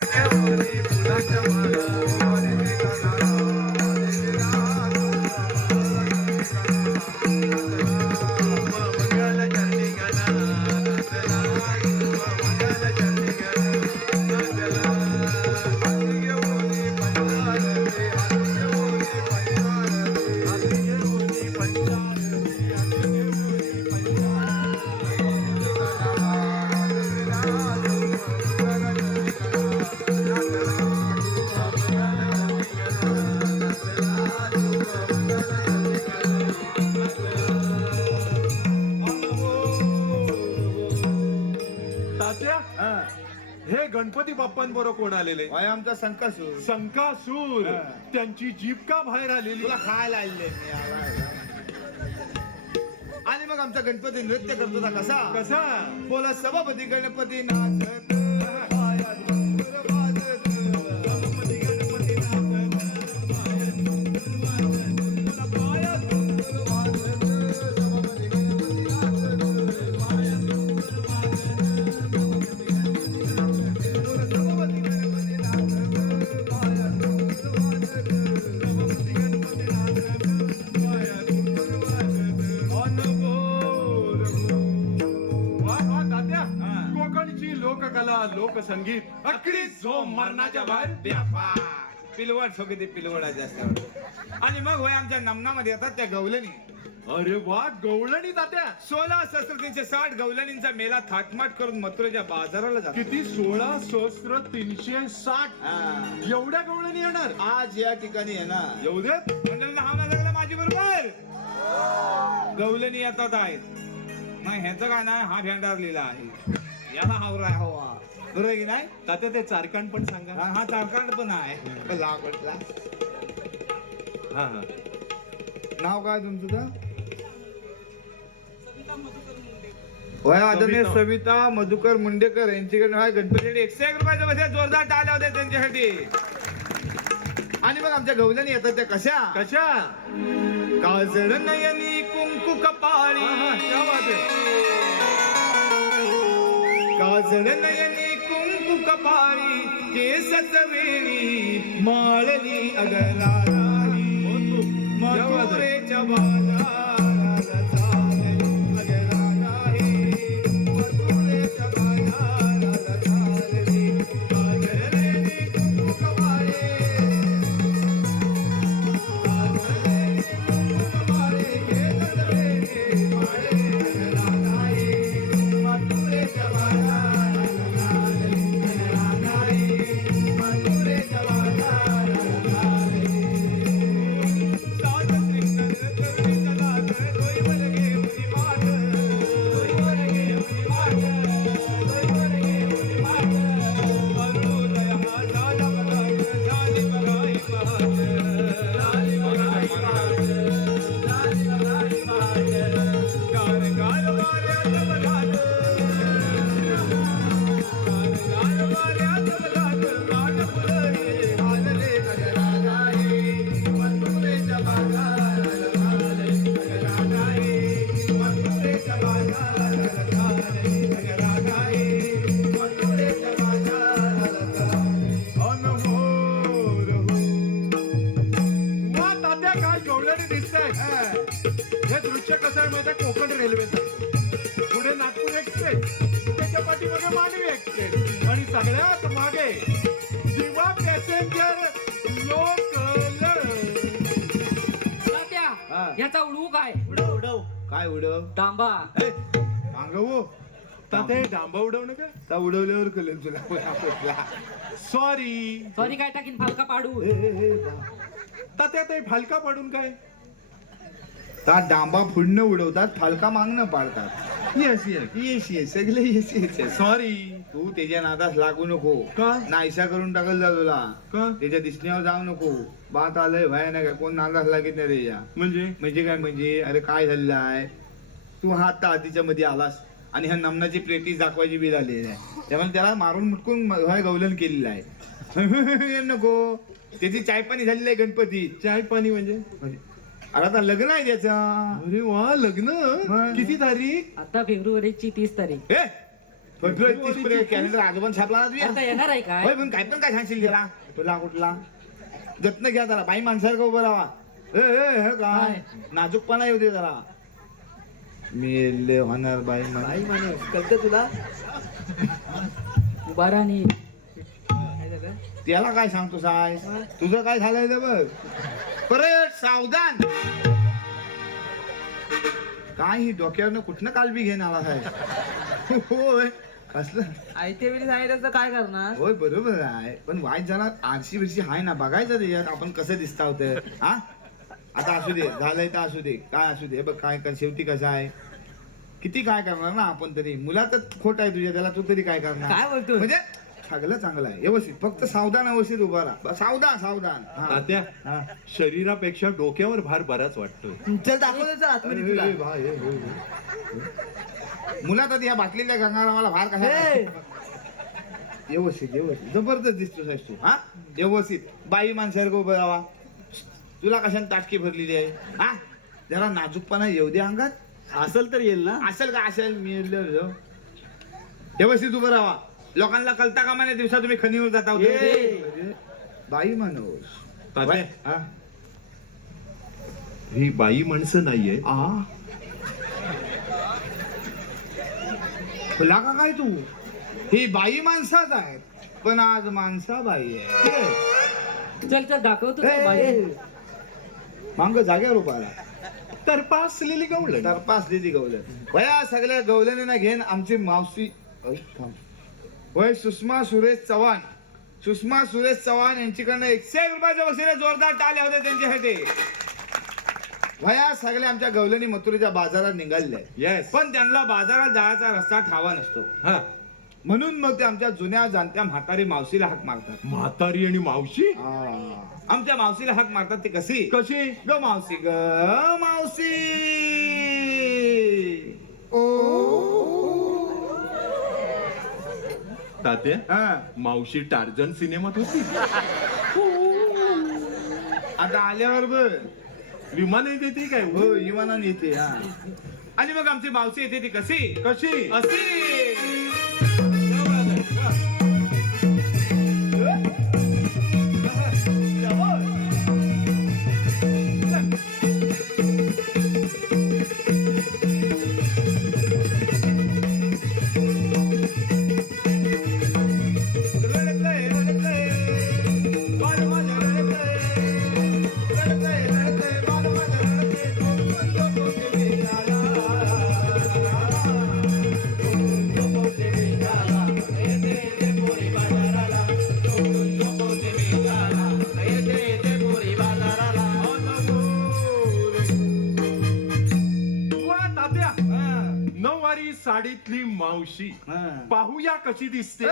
हे गणपती बाप्पांबरोबर कोण आलेले? आमचा संकासूर. संकासूर. त्यांची जीभ का बाहेर आलेली? तुला खायला आले आणि मग आमचा गणपती नृत्य करतो ना कसा कसा? बोला सभापती गणपती नाचत लोकसंगीत अकडी जो मरणाच्या बाहेर पिलवड सोबत पिलवडा जास्त. आणि मग होय आमच्या नमनामध्ये येतात त्या गवलनी. अरे वा, गवळणी तात्या. 16,360 गवलणींचा मेला थाटमाट करून मथुरेच्या बाजाराला जातो. किती? 16,360. एवढ्या गवळणी येणार आज या ठिकाणी येणार. येऊ दे. मंडळींना हाव ना लागला माझी बरोबर. गवलणी येतात आहेत. नाही ह्याचं काय नाही, हा भेंडार लिहिला आहे. याला हावराय हवा बरोबर की नाही तात्या? ते चारकांड पण सांगा. हा चारकांड पण आहे. लागला. हा हा. नाव काय तुमचं? होय आदरणीय सविता मधुकर मुंडेकर यांच्याकडे हा गणपतीसाठी 101 रुपयाचा बस जोरदार टाळ्या होत्या त्यांच्यासाठी. आणि मग आमच्या गवलणी येतात त्या कशा कशा? काजळ नयनी कुंकू कपाळी. क्या बात आहे. काजळ नयनी कुंकू कपाळी केसच वेणी माळली अगरा मथुरेच्या बाजाराला चालली अगरा नाही. मथुरेच्या बाजाराला चालली काजळ नयनी कुंकू कपाळी. काजळ नयनी कुंकू कपाळी केसच वेणी माळली अगरा नाही. मथुरेच्या हे दृश्य कसं आहे माहिती? कोकण रेल्वे पुढे नागपूर एक्सप्रेस, त्याच्या पाठीमागे मांडवी एक्सप्रेस आणि सगळ्यात मागे दिवा पॅसेंजर लोकल. याचा उडवू काय? उडव उडव. काय उडव? तांबा. सांगू तात्या डांबा उडवणं का? ता उडवल्यावर कळेल तुला. सॉरी. सॉरी काय टाकीन फालका पाडू. तात्या ते फालका पाडून काय? ता डांबा फुडणं उडवतात, फालका मागणं पाडतात. Yes yes. येस सगळे येस. सॉरी. तू त्याच्या नादास लागू नको. का? नाहीसा करून टाकल जा तुला. का? त्याच्या दिसण्यावर जाऊ नको. बात आलंय भयानक आहे. कोण नादास लागत नाही त्याच्या. म्हणजे काय म्हणजे? अरे काय झालेलं आहे, तू हा आता आधीच्या मध्ये आलास आणि ह्या नमनाची प्रॅक्टिस दाखवायची वेळ आलेली आहे. त्यामुळे त्याला मारून मुटकून गवलन केलेलं आहे. नको. त्याची चायपाणी झालेली आहे गणपती. चाय पाणी म्हणजे? अरे आता लग्न आहे त्याचा. अरे वा, लग्न. हा. किती तारीख? आता फेब्रुवारीची 30 तारीख. ए फेब्रुवारी 30 पर्यंत कॅलेंडर आजोबा छापला ना आता तुझ्या येणार आहे होय काय पण काय सांगशील गेला तुला कुठला जत्न घ्या जरा बाई माणसासारखं उभं राहा हे काय नाजूकपणा येऊ दे जरा मी होणार बाई बाई माणूस कळतं तुला उभारा नी काय झालं त्याला काय सांगतो साय तुझं काय झालंय ते बघ परत सावधान काय ही डोक्यावरनं कुठनं कालबी घेऊन आला साहेब होय असलं आयत्या वेळी सांगितलं तर काय करणार होय बरोबर आहे पण वाईट झाला आरशी बिरशी आहे ना बघायचं त्याच्यात आपण कसं दिसता होतं हा आता असू दे झालंय तर असू दे काय असू दे बघ काय कर शेवटी कसं आहे किती काय करणार ना आपण तरी मुलातच खोट आहे तुझ्या त्याला तू तरी काय करणार काय बोलतोय? म्हणजे सगळं चांगलं आहे व्यवस्थित फक्त सावधान व्यवस्थित उभा राहा सावधान हा. तात्या हा. शरीरापेक्षा डोक्यावर भार बराच वाटतोय चल दाखवलं चल आतमध्ये तुला ए, भाई, ए, हो, हो. मुलात आधी या बाटलीतल्या गंगारा मला भार कशा ए! व्यवस्थित जबरदस्त दिसतो साहेब तू हा व्यवस्थित बाई माणसासारखं उभं राहा तुला कशाने ताटकी भरलेली आहे हा जरा नाजूकपणा येऊ दे अंगात असेल तर येईल ना असेल का असेल मी व्यवस्थित उभं राहा लोकांना कळता कामा नाही दिवसा तुम्ही खणीवर जाता ए! बाई माणूस तात्या हा ही बाई माणसं नाहीये आ खुला का काय तू ही बाई माणसाच आहेत पण आज माणसा बाई आहे चल चल दाखवतो ए, तो बाई ए, मांग जाग्यावर उभा राहा. तरपा असलेली गवळण तरपास दिली गवलन वया सगळ्या गवलनीना घेऊन आमची मावशी होय सुषमा सुरेश चव्हाण यांच्याकडनं 101 रुपयाच्या वशिले जोरदार टाळ्या होत्या त्यांच्यासाठी भया सगळ्या आमच्या गवलनी मथुरेच्या बाजारात निघाले येस पण त्यांना बाजारात जायचा रस्ता ठावा नसतो हा म्हणून मग ते आमच्या जुन्या जाणत्या म्हातारी मावशीला हाक मारतात म्हातारी आणि मावशी आमच्या मावशीला हाक मारतात ती कशी कशी ग मावशी तात्या हा मावशी टार्झन सिनेमात होती आता आल्यावर बघ विमान येते काय हो विमानाने येते हा आणि मग आमची मावशी येते ती कशी कशी अशी वा तात्या नऊवारी साडीतली मावशी पाहूया कशी दिसते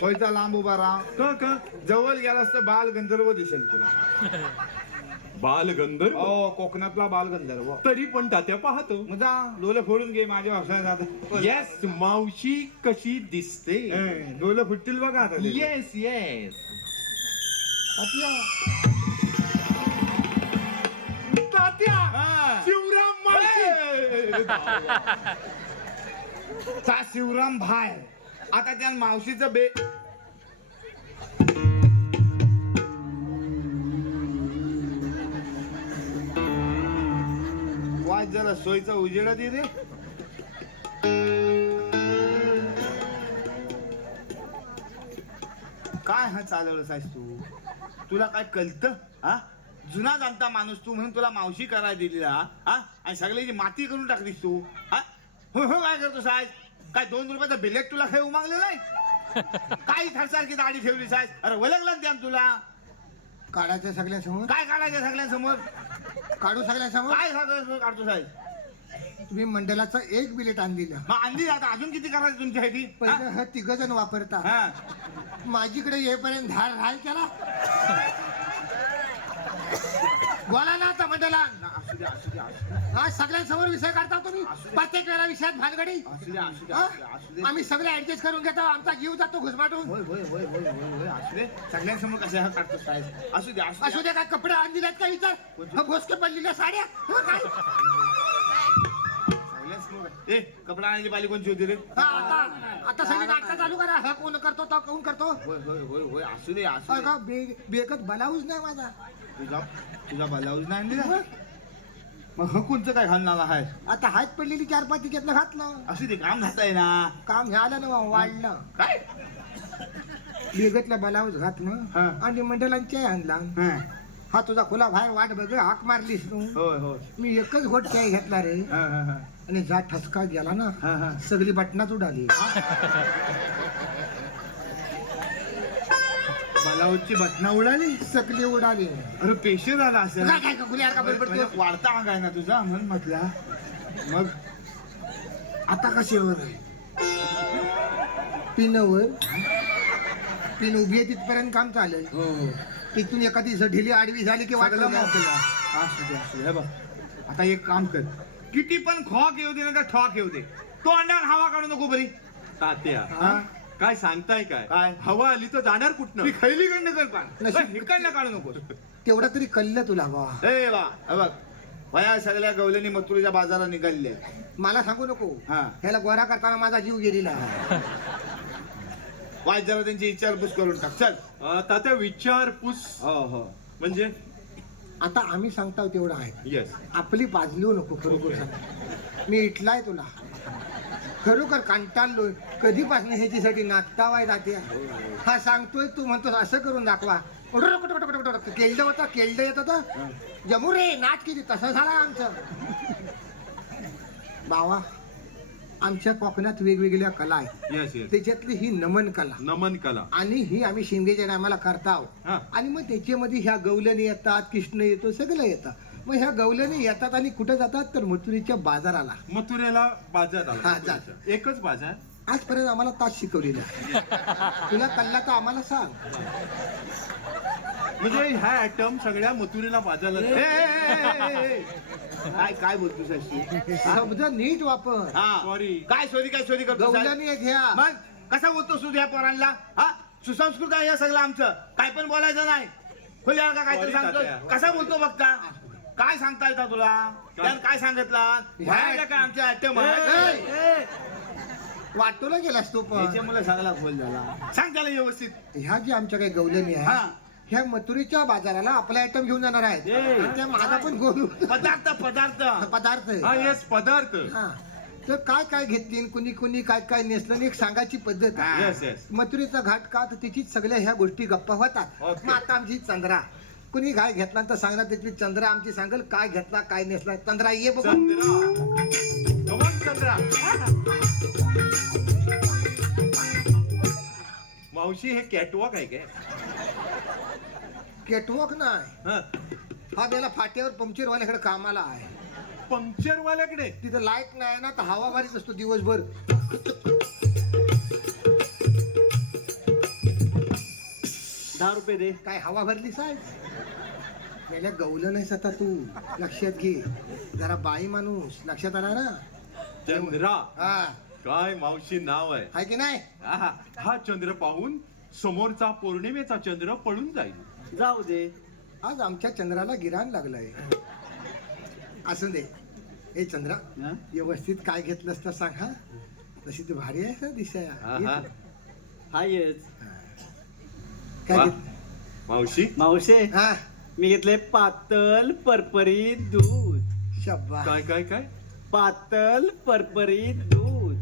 सोयचा लांब उभा राहा का जवळ गेलास तर बाल गंधर्व दिसेल तुला बालगंधर्व हो कोकणातला बाल गंधर्व तरी पण तात्या पाहतो मग जा डोले फोडून घे माझ्या व्यवसायात येस मावशी कशी दिसते डोले फुटतील बघा आता त्याचे. येस येस तात्या हा. शिवराम मावशी ता शिवराम भाय आता त्या मावशीचं बे वाज जरा सोयीचा उजेडा दे रे काय हा चालवलं सायस तू तुला काय कळतं हा जुना जाणता माणूस तू म्हणून तुला मावशी करायला दिली हा आणि सगळ्याची माती करून टाकलीस तू हा हो हो काय करतो सायस काय 2 रुपयाचा बिलेट तुला काही उमागलेला आहे काही खर्चारखी दाढी ठेवली सायस अरे वलगला द्या तुला काढायचं सगळ्यासमोर काय काढायचं सगळ्यांसमोर काढू सगळ्यासमोर काय सगळं काढतो सायस तुम्ही मंडलाचं एक बिलेट आणलेलं मग आणली आता अजून किती करायचं तुमच्यासाठी पहिलं हे 3 जण वापरता हा माझीकडे येईपर्यंत धार राहील त्याला बोला ना आता मंडला असू द्या असू द्या असू द्या. हा सगळ्यांसमोर विषय काढता तुम्ही प्रत्येक वेळा विषयात भानगडी असू द्या असू द्या हा? असू द्या, असू दे आम्ही सगळे ऍडजस्ट करून घेतो आमचा जीव जातो घुसमाटून होय होय होय होय होय होय असू दे सगळ्यांसमोर कशा काढतो सायस असू द्या असू असू द्या दे काय कपडे आणलेत का विचार भोसके पडलेल्या साड्या हा, काय सगळ्यांसमोर ए कपडा आणायची बाली कोणची होती रे हा, आता सगळी नाटकं चालू करा हा कोण करतो तो कोण करतो होय होय होय होय असू दे असू दे का बेकत बलाऊच नाही माझा तुझा तुझा ब्लाऊज नाही आणली मग ह कोणचं काय घालणार आहे आता हात पडलेली 4-5 तिच्यातलं घातलं असू दे काम घाताय ना काम हे आलं ना वाढलं काय बेगतला बलाऊज घातलं हा. आणि मंडलांच्या आणला हा. हा तुझा खुला बाहेर वाट बघ हाक मारलीस तू होय होय मी एकच घोट चाय घेतला रे हा, हा, हा. आणि जा ठसका गेला ना हा, हा. सगळी बटनाच उडाली ब्लाऊजची बटना उडाली सगळी उडाली अरे पेशे झाला असं काय काय खुली यार का बडबड वाढता अंग आहे ना तुझा म्हणून म्हटला मग आता कशावर आहे पिनवर पिन उभी आहे तिथपर्यंत काम चालेल हो हो तिथून एखादी ढिली आडवी झाली की सगळं वाटलं मोकळं. असू दे असू दे हे बघ आता एक काम कर किती पण खॉक येऊ दे ना तर ठॉक येऊ दे तो अंड्यावर हवा काढू नको बरी तात्या हा? काय सांगताय काय? काय हवा आली तर जाणार कुठनं मी खैलीकडनं कर पान नशीब. इकडनं काढू नको तेवढा तरी कल्ल तुला बाबा ए बा हे बघ वया सगळ्या गवल्यानी मथुरीच्या बाजारात निघाले मला सांगू नको हा. ह्याला गोरा करताना माझा जीव गेलेला वाय जरा त्यांची विचारपूस करून टाक चल तात्या विचारपूस हो हो म्हणजे आता आम्ही सांगतो तेवढं आहे येस आपली बाजली नको खरोखर सांग मी इटलाय तुला खरोखर कंटाळलोय कधीपासून ह्याच्यासाठी नाचतावाय जाते हा सांगतोय तू म्हणतोस असं करून दाखवा केल्ड होता केल्ड येत होतं जमू रे नाच किती तसं झाला आमचं बावा आमच्या कोकणात वेगवेगळ्या कला आहेत येस येस त्याच्यातली ही नमन कला नमन कला आणि ही आम्ही शिमग्याच्या टायमाला करताव हा. आणि मग त्याच्यामध्ये ह्या गवलणी येतात कृष्ण येतो सगळं येतं मग ह्या गवलणी येतात आणि कुठं जातात तर मथुरीच्या बाजाराला मथुरेला बाजार हा, आला जात. एकच बाजार आजपर्यंत आम्हाला तास शिकवलेला तुला कल्ला तर आम्हाला सांग म्हणजे ह्या ऍटम सगळ्या मथुरेला बाजारला ए, ए, ए, ए, ए. काय काय बोलतोस अशी शब्द नीट वापर हा Sorry. काय सोरी करतो गवलणी घ्या मग कसा बोलतोस तू या पोरांना हा सुसंस्कृत आहे हे सगळं आमचं काय पण बोलायचं नाही खुल्या का काहीतरी Sorry, सांगतो तात्या. कसा बोलतो बघता काय सांगता येतं तुला त्यानं काय सांगितलं ह्या काय आमच्या आयटम वाटोला गेलास तू पण मला सगळा खोल झाला सांग त्याला व्यवस्थित ह्या जी आमच्या काही गवलणी हा. आहे ह्या मथुरीच्या बाजाराला आपला आयटम घेऊन जाणार आहेत त्या माझा पण गोलू पदार्थ पदार्थ पदार्थ आहे. हा येस पदार्थ हा तर काय काय घेतली कुणी कुणी काय काय नेसलं आणि एक सांगायची पद्धत आहे. येस येस मथुरेचा घाट का तर तिचीच सगळ्या ह्या गोष्टी गप्पा होतात Okay. मग आता आमची चंद्रा कुणी काय घेतला तर सांगणार त्याची चंद्रा आमची सांगल काय घेतला काय नेसला चंद्रा ये बघू चंद्रा कमान चंद्रा मावशी हे कॅटवॉक आहे काय केटवॉक नाही हा हा त्याला फाट्यावर पंक्चर वाल्याकडे कामाला आहे पंक्चर वाल्याकडे तिथं लाईट नाही ना तर हवा मारीत असतो दिवसभर 10 रुपये दे. काय हवा भरली साहेब गेल्या गवलं नाहीस आता तू लक्षात घे जरा बाई माणूस लक्षात आला ना चंद्रा हा काय मावशी नाव आहे आहे की नाही आहा, हा चंद्र पाहून समोरचा पौर्णिमेचा चंद्र पळून जाईल जाऊ दे. आज आमच्या चंद्राला गिराण लागलंय असं दे हे चंद्रा हा? व्यवस्थित काय घेतलंस तर सांग हा तशी तू भारी आहे का दिसाया आहा. हायच. काय वा. घेत- मावशी मावशे हा मी घेतले पातळ परपरीत दूध. शब्बा काय काय काय पातळ परपरीत दूध.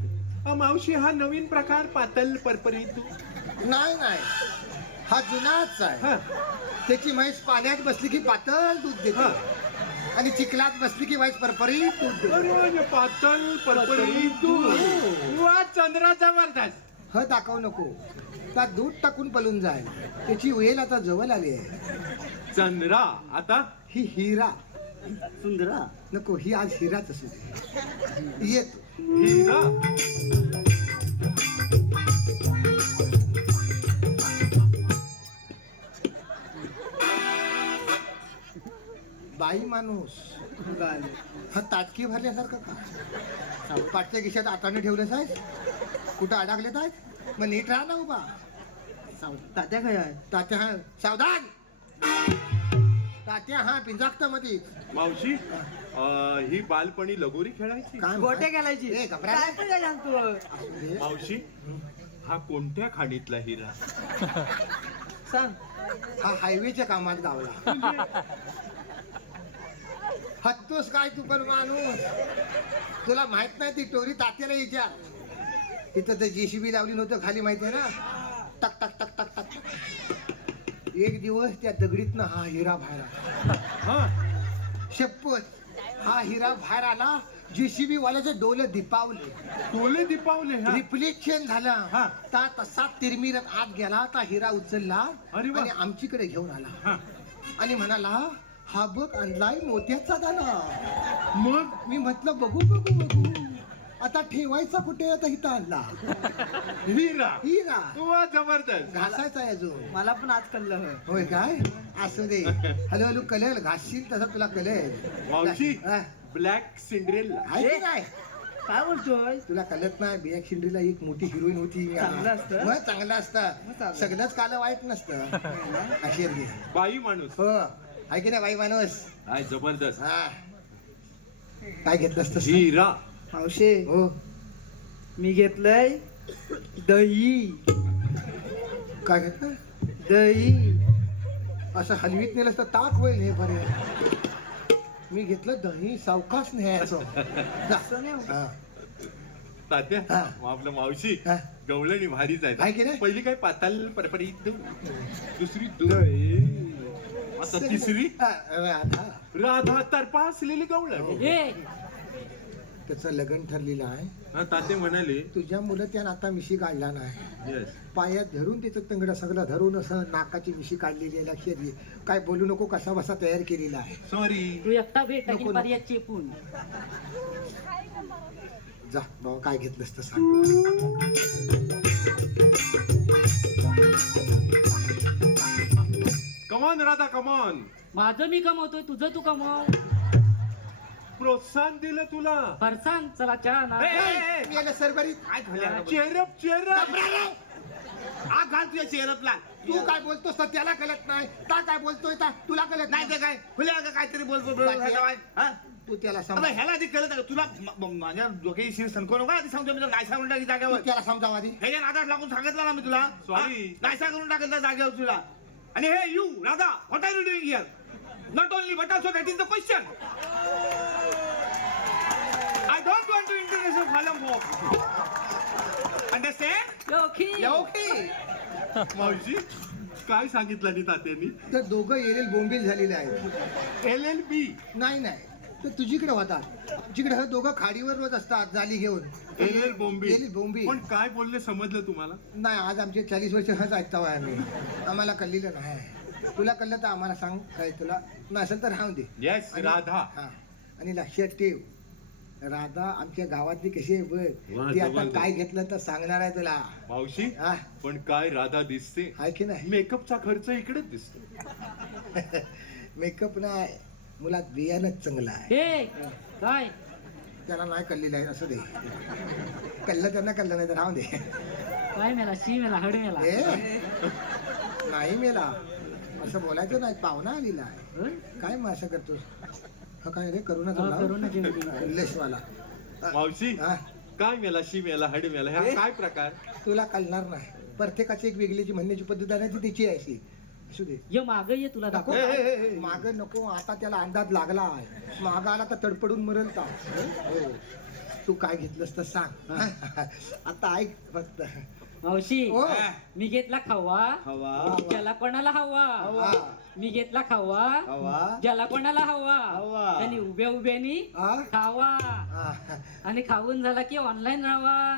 मावशी हा नवीन प्रकार पातल परपरीत नाही नाही हा जुनाच आहे हा त्याची म्हैस पाण्यात बसली की पातळ दूध देते हा. आणि चिखलात बसली की म्हैस परपरीत दूध देते अरे पातल परपरीत दूध वा चंद्रा जबरदस्त ह दाखवू नको त्यात दूध टाकून पळून जाईल त्याची वेल आता जवळ आली आहे चंद्रा आता ही हिरा सुंदरा. नको ही आज हिराच असू दे येत हिरा बाई माणूस हा ताटकी भरल्यासारखं का पाठच्या खिशात आटाने ठेवलेस आहे कुठं अडकलेत आहेत मग नीट राहा ना उभा तात्या काय आहे? तात्या हा सावधान तात्या हा पिंजाकता मध्ये मावशी ही बालपणी लगोरी खेळायची काय गोट्या घालायची ए, घबरा काय पण काय सांगतो मावशी हा कोणत्या खाणीतला हिरा सांग हा हायवेच्या कामात गावला हत्तोस काय तू पण माणूस तुला माहित नाही ती टोरी तात्याला विचार तिथं तर जेसीबी लावली नव्हतं खाली माहितीये ना टक टक टक टक टक टक. एक दिवस त्या दगडीतनं हा हिरा बाहेर आला हा शपथ हा हिरा बाहेर आला जेसीबी वाल्याचे डोले दिपावले टोले दिपावले हा रिफ्लेक्शन झालं हा. ता तसा तिरमिरत आत गेला ता हिरा उचलला अरे वा. आणि आमचीकडे घेऊन आला हा. आणि म्हणाला हा बघ आणलाय मोत्याचा दाना मग मी म्हटलं बघू बघू बघू आता ठेवायचा कुठे आता इथं आणला हिरा हिरा वा जबरदस्त घासायचा आहे अजून मला पण आज कळलं होय काय असू दे हळूहळू कळेल घासशील तसा तुला कळेल मावशी हा. ब्लॅक सिंड्रेला आहे की नाही काय बोलतोय तुला कळत नाही बिया शिंदीला एक मोठी हिरोईन होती चांगलं असतं? मग चांगलं असतं चांगलं. सगळंच काल वाईट नसतं अशी आहे ती. बाई माणूस हो आहे की नाही बाई माणूस काय जबरदस्त हा काय घेतलं असतं हिरा मावशे हो मी घेतलंय दही काय घेतलं दही असं हलवीत नेलं असतं ताक होईल हे बरे मी घेतलं दही सावकाश न्यायचं जा. असं नाही होत. हा. तात्या हा. मग आपलं मावशी हा. गवळणी भारीच आहे की आहे नाही? पहिली काय पाताल परपरीत दुसरी आता तिसरी हा, राधा राधा तरपा असलेली गवळण ए त्याचं लग्न ठरलेलं आहे हा ताते म्हणाले तुझ्या मुलं त्यानं आता मिशी काढला नाही येस पायात धरून तिचं तंगडं सगळं धरून असं नाकाची मिशी काढलेली आहे लक्षात घे काय बोलू नको कसा बसा तयार केलेला आहे सॉरी तू एकटा भेट नको, नको. पर्याय चेपून जा बाबा काय घेतलंस तर सांग कमॉन राधा कमॉन माझं मी कमवतोय तुझं तू कमव प्रोत्साहन दिलं तुला फरसान चला चहा ना गेलं सरबरीत चेहरप चेहरप आग घाल तुझ्या चेहऱ्यातला तू काय बोलतोस तर त्याला कळत नाही ता काय बोलतोय ता तुला कळत नाही ते काय खुल्या काहीतरी बोल बोल बोल हा? तू त्याला आता समजा ह्याला आधी कळत आहे. तुला माझ्या डोक्याची शिर सणको नका आधी सांगतो मी तुला नायसा करून टाकी जागेवर त्याला समजावं आधी ह्याच्या नादात लागून सांगितलं ना मी तुला Sorry. हा? नायसा करून टाकलं जागेवर तुला आणि hey you Radha what are you doing here not only but also that is the question I don't want to international forum walk understand okay okay मावशी काय सांगितलं नी तात्यांनी तर दोघं येईल बोंबील झालेले आहेत LLB नाही नाही तर तुझीकडे होतात तुझीकडे हे दोघं खाडीवर रोज असतात जाली घेऊन LL बोंबी LL बोंबी. पण काय बोलले समजलं तुम्हाला नाही आज आमचे 40 वर्ष हच ऐकता वय आम्ही आम्हाला कळलेलं नाही तुला कळलं तर आम्हाला सांग काय तुला नसेल तर राहून दे येस आणि- राधा हा आणि लक्षात ठेव राधा आमच्या गावातली कशी आहे बघ वा, ती आता जबरदस्त. काय घेतलं तर सांगणार आहे तुला मावशी हा पण काय राधा दिसते आहे की नाही मेकअपचा खर्च इकडेच दिसतो मेकअप नाही मुलात बियाणंच चांगलं आहे ए काय त्याला नाही कळलेलं आहे असं दे कळलं त्यांना कळलं नाही तर राहून दे काय मेला शी मेला हड मेला ए नाही मेला असं बोलायचं नाही पाहुणा आलेला आहे होय? काय मग असं करतोस हा काय रे करू हा, करू नका नका. वाला मावशी हा काय मेला शी मेला हड मेला ह्या काय प्रकार तुला कळणार नाही प्रत्येकाची एक वेगळीची म्हणण्याची पद्धत आहे ना ती तिची आहे अशी असू दे ये माग ये तुला नको दाखव माग नको आता त्याला अंदाज लागला आहे माग आला तर तडपडून मरेल का हो. तू काय घेतलंस तर सांग आता ऐक फक्त मावशी ओ. मी घेतला खवा हवा ज्याला कोणाला हवा हवा. मी घेतला खवा हवा ज्याला कोणाला हवा हवा. त्यांनी उभ्या उभ्यानी हा? खावा हा. आणि खाऊन झाला की ऑनलाईन राहावा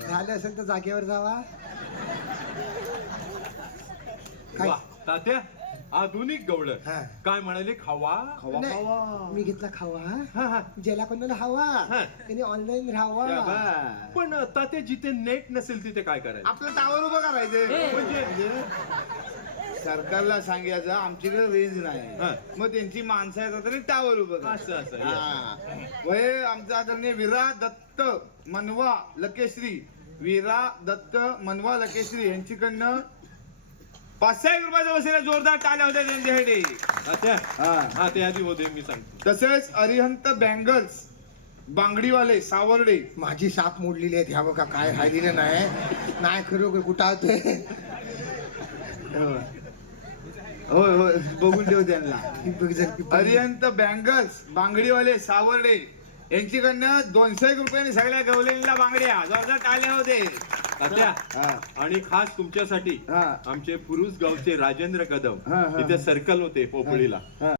झालं असेल तर जागेवर जावा काय वा तात्या आधुनिक गवळ हा. काय म्हणाले खावा नाही, मी घेतला खावा हा, हा. ज्याला कोणाला हवा हा. त्याने ऑनलाईन राहावा पण तात्या जिथे नेट नसेल तिथे काय करायचं आपलं टावर उभं करायचं ए. म्हणजे सरकारला सांगायचं आमच्याकडे रेंज हा. नाही मग त्यांची माणसं येतात तरी टावर उभं करायचं. असं असं हा. वय आमचा आदरणीय विरा दत्त मनवा लकेश्री विरा दत्त मनवा लकेश्री यांच्याकडनं 500 रुपयाचा वसिला जोरदार टाळ्या होत्या त्यांच्यासाठी. तात्या हा. हा ते आधी होते मी सांगतो. तसेच अरिहंत बँगल्स बांगडीवाले सावर्डे. माझी साप मोडलेली आहेत ह्या बघा काय राहिलेलं नाही खरोखर कुठं होते होय होय बघून ठेव त्यांना. अरे अरिहंत बँगल्स बांगडीवाले सावर्डे यांच्याकडनं 200 रुपयाने सगळ्या गवलेल्या बांगड्या जोरदार टाळ्या होते. तात्या हा. आणि खास तुमच्यासाठी हा. आमचे पुरुष गावचे राजेंद्र कदम हा, हा. इथे सर्कल होते पोपळीला. हा.